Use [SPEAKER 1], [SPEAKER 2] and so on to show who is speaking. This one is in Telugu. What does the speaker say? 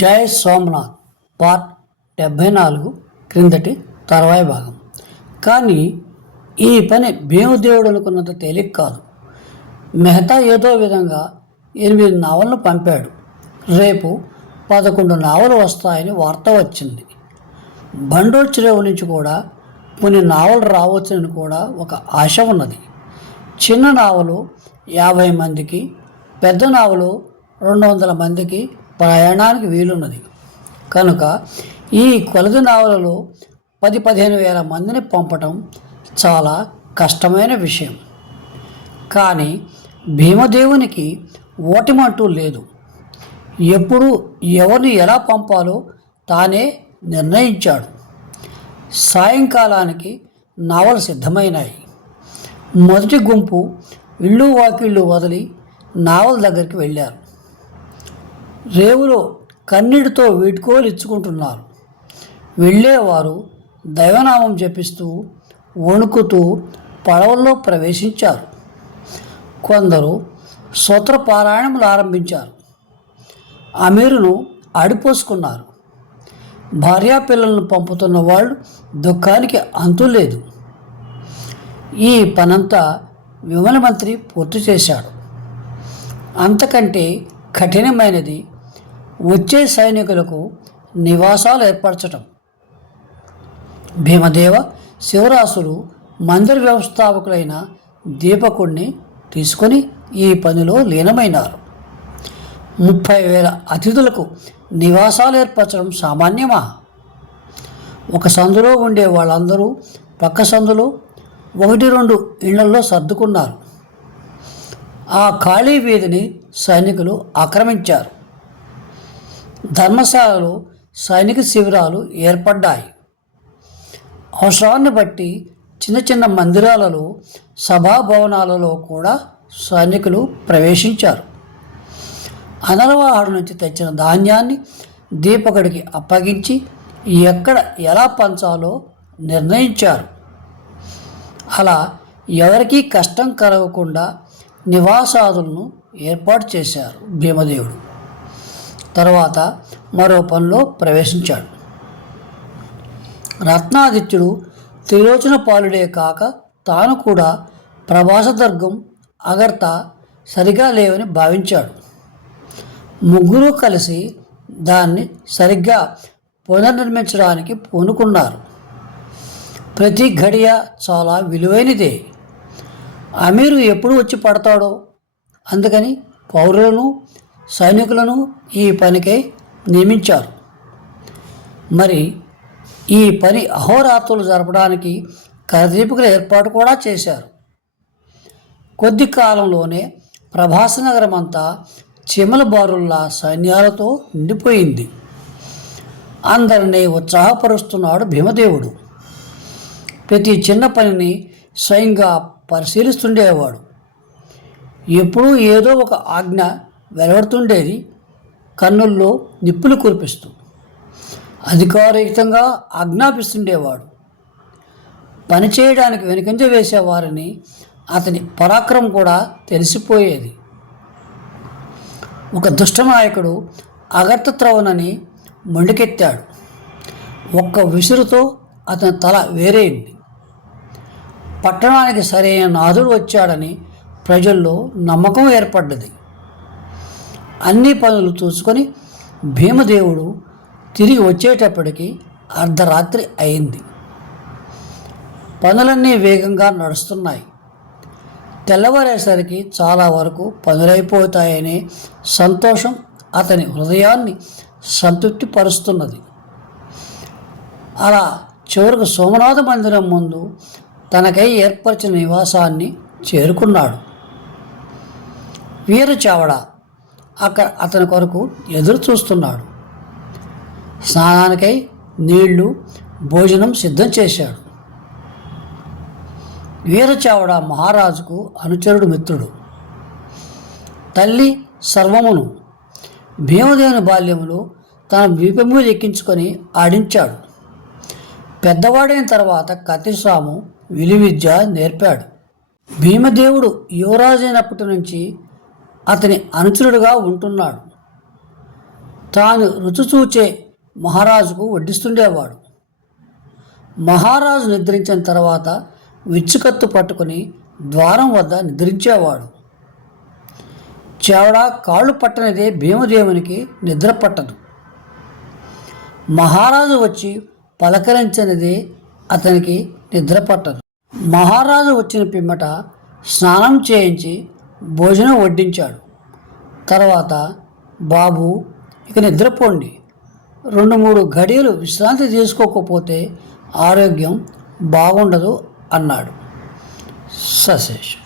[SPEAKER 1] జై సోమనాథ్ పార్ట్ డెబ్భై నాలుగు క్రిందటి తర్వాయి భాగం. కానీ ఈ పని భీమదేవుడు అనుకున్నంత తేలిక కాదు. మెహతా ఏదో విధంగా ఎనిమిది నావలను పంపాడు. రేపు పదకొండు నావలు వస్తాయని వార్త వచ్చింది. బండోల్ చెరువు నుంచి కూడా కొన్ని నావలు రావచ్చునని కూడా ఒక ఆశ ఉన్నది. చిన్న నావలు యాభై మందికి పెద్ద నావలు రెండు వందల మందికి ప్రయాణానికి వీలున్నది. కనుక ఈ కొలది నావలలో పది పదిహేను వేల మందిని పంపటం చాలా కష్టమైన విషయం. కానీ భీమదేవునికి ఓటమంటూ లేదు. ఎప్పుడు ఎవరిని ఎలా పంపాలో తానే నిర్ణయించాడు. సాయంకాలానికి నావలు సిద్ధమైనాయి. మొదటి గుంపు ఇళ్ళు వాకిళ్ళు వదిలి నావల దగ్గరికి వెళ్ళారు. రేవులో కన్నీటితో వీడ్కోలిచ్చుకుంటున్నారు వెళ్ళేవారు దైవనామం జపిస్తూ వణుకుతూ పడవల్లో ప్రవేశించారు. కొందరు సూత్రపారాయణములు ఆరంభించారు. అమీరును ఆడిపోసుకున్నారు భార్యా పిల్లలను పంపుతున్న వాళ్ళు దుఃఖానికి అంతు లేదు ఈ పనంతా విమల మంత్రి పూర్తి చేశాడు. అంతకంటే కఠినమైనది వచ్చే సైనికులకు నివాసాలు ఏర్పరచటం. భీమదేవ శివరాసులు మందిర వ్యవస్థాపకులైన దీపకుణ్ణి తీసుకొని ఈ పనిలో లీనమైనారు. ముప్పై వేల అతిథులకు నివాసాలు ఏర్పరచడం సామాన్యమా? ఒక సందులో ఉండే వాళ్ళందరూ పక్క సందులో ఒకటి రెండు ఇళ్ళలో సర్దుకున్నారు. ఆ ఖాళీ వీధిని సైనికులు ఆక్రమించారు. ధర్మశాలలో సైనిక శిబిరాలు ఏర్పడ్డాయి. అవసరాన్ని బట్టి చిన్న చిన్న మందిరాలలో సభాభవనాలలో కూడా సైనికులు ప్రవేశించారు. అనర్వాహాడు నుంచి తెచ్చిన ధాన్యాన్ని దీపకుడికి అప్పగించి ఎక్కడ ఎలా పంచాలో నిర్ణయించారు. అలా ఎవరికీ కష్టం కలగకుండా నివాసాదులను ఏర్పాటు చేశారు భీమదేవుడు. తర్వాత మరో పనిలో ప్రవేశించాడు. రత్నాదిత్యుడు త్రిలోచన పాలుడే కాక తాను కూడా ప్రభాసదుర్గం అగర్త సరిగా లేవని భావించాడు. ముగ్గురు కలిసి దాన్ని సరిగ్గా పునర్నిర్మించడానికి పూనుకున్నారు. ప్రతి ఘడియ చాలా విలువైనదే. అమీరు ఎప్పుడు వచ్చి పడతాడో అందుకని పౌరులను సైనికులను ఈ పనికై నియమించారు. మరి ఈ పని అహోరాత్రులు జరపడానికి కరదీపికల ఏర్పాటు కూడా చేశారు. కొద్ది కాలంలోనే ప్రభాస్ నగరం అంతా చిమల బారుల్లా సైన్యాలతో నిండిపోయింది. అందరినీ ఉత్సాహపరుస్తున్నాడు భీమదేవుడు. ప్రతి చిన్న పనిని స్వయంగా పరిశీలిస్తుండేవాడు. ఎప్పుడూ ఏదో ఒక ఆజ్ఞ వెలువడుతుండేది కన్నుల్లో నిప్పులు కురిపిస్తూ. అధికారయుతంగా ఆజ్ఞాపిస్తుండేవాడు. పనిచేయడానికి వెనుకంజ వేసేవారని అతని పరాక్రమం కూడా తెలిసిపోయేది. ఒక దుష్టనాయకుడు అగర్త త్రవనని మొండికెత్తాడు. ఒక్క విసురుతో అతని తల వేరేయింది. పట్టణానికి సరైన నాదుడు వచ్చాడని ప్రజల్లో నమ్మకం ఏర్పడ్డది. అన్ని పనులు చూసుకొని భీమదేవుడు తిరిగి వచ్చేటప్పటికి అర్ధరాత్రి అయింది. పనులన్నీ వేగంగా నడుస్తున్నాయి. తెల్లవారేసరికి చాలా వరకు పనులైపోతాయనే సంతోషం అతని హృదయాన్ని సంతృప్తిపరుస్తున్నది. అలా చివరకు సోమనాథ మందిరం ముందు తనకై ఏర్పరిచిన నివాసాన్ని చేరుకున్నాడు. వీరు చావడ అక్కడ అతని కొరకు ఎదురు చూస్తున్నాడు. స్నానానికై నీళ్ళు భోజనం సిద్ధం చేశాడు. వీరచావడ మహారాజుకు అనుచరుడు మిత్రుడు. తల్లి సర్వమును భీమదేవుని బాల్యములో తన ద్వీపము ఎక్కించుకొని ఆడించాడు. పెద్దవాడైన తర్వాత కత్తిస్వాము విలువిద్య నేర్పాడు. భీమదేవుడు యువరాజైనప్పటి నుంచి అతని అనుచరుడుగా ఉంటున్నాడు. తాను రుచి చూచే మహారాజుకు వడ్డిస్తుండేవాడు. మహారాజు నిద్రించిన తర్వాత విచ్చుకత్తు పట్టుకుని ద్వారం వద్ద నిద్రించేవాడు. చెవడ కాళ్ళు పట్టనిదే భీమదేవునికి నిద్ర పట్టదు. మహారాజు వచ్చి పలకరించనిదే అతనికి నిద్ర పట్టదు. మహారాజు వచ్చిన పిమ్మట స్నానం చేయించి భోజనం వడ్డించాడు. తర్వాత బాబు ఇక నిద్రపోండి. రెండు మూడు గడియలు విశ్రాంతి తీసుకోకపోతే ఆరోగ్యం బాగుండదు అన్నాడు సశేషం.